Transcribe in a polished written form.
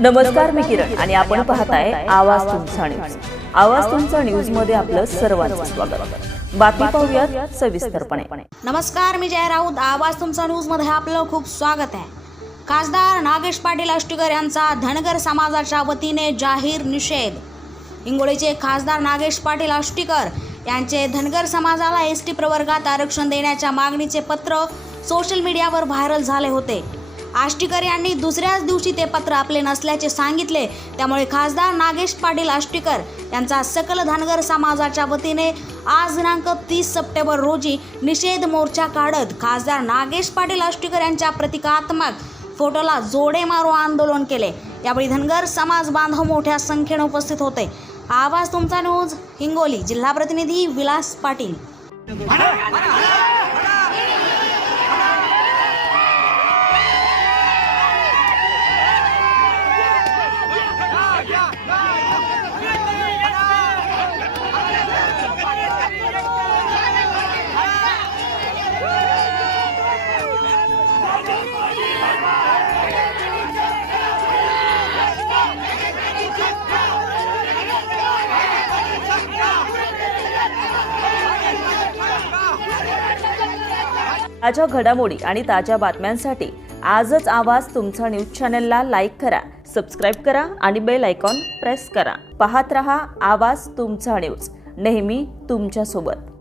नमस्कार, मी किरण आणि आपण पाहताय आवाज तुमचा न्यूज. आवाज तुमचा न्यूज मध्ये आपलं सर्वांचं स्वागत. बातमी पाहूयात सविस्तरपणे. नमस्कार, मी जय राऊत. आवाज तुमचा न्यूज मध्ये आपलं खूप स्वागत आहे. खासदार नागेश पाटील आष्टीकर यांचा धनगर समाजाच्या वतीने जाहीर निषेध. हिंगोलीचे खासदार नागेश पाटील आष्टीकर यांचे धनगर समाजाला एसटी प्रवर्गात आरक्षण देण्याच्या मागणीचे पत्र सोशल मीडियावर व्हायरल झाले होते. आष्टीकर यांनी दुसऱ्याच दिवशी ते पत्र आपले नसल्याचे सांगितले. त्यामुळे खासदार नागेश पाटील आष्टीकर यांचा सकल धनगर समाजाच्या वतीने आज दिनांक 30 सप्टेंबर रोजी निषेध मोर्चा काढत खासदार नागेश पाटील आष्टीकर यांच्या प्रतिकात्मक फोटोला जोडे मारो आंदोलन केले. यावेळी धनगर समाज बांधव मोठ्या संख्येने उपस्थित होते. आवाज तुमचा न्यूज, हिंगोली. जिल्हा प्रतिनिधी विलास पाटील. ताज्या घडामोडी आणि ताज्या बातम्यांसाठी आजच आवाज तुमचा न्यूज चॅनलला लाईक करा, सबस्क्राईब करा आणि बेल आयकॉन प्रेस करा. पाहत रहा आवाज तुमचा न्यूज, नेहमी तुमच्या सोबत.